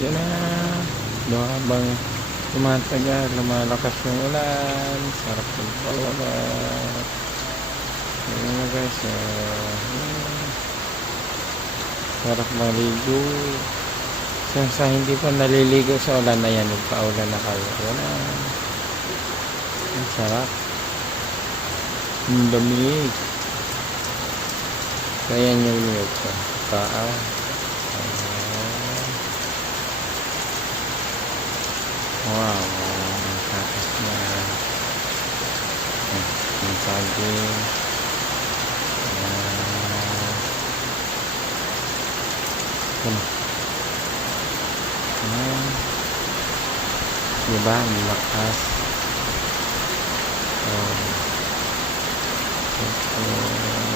Yan na. No, habang tumatagal, lumalakas yung ulan. Sarap ng palabas. Yan na guys. Sarap maligo. Sa hindi pa naliligo sa ulan na yan, magpaulan na kayo. Yan na. Ang sarap. Ang lamig. Kaya nyo yun ito. Paaw. Wow. Ang takas na. Ang saging. Diba? Ang lakas. Okay.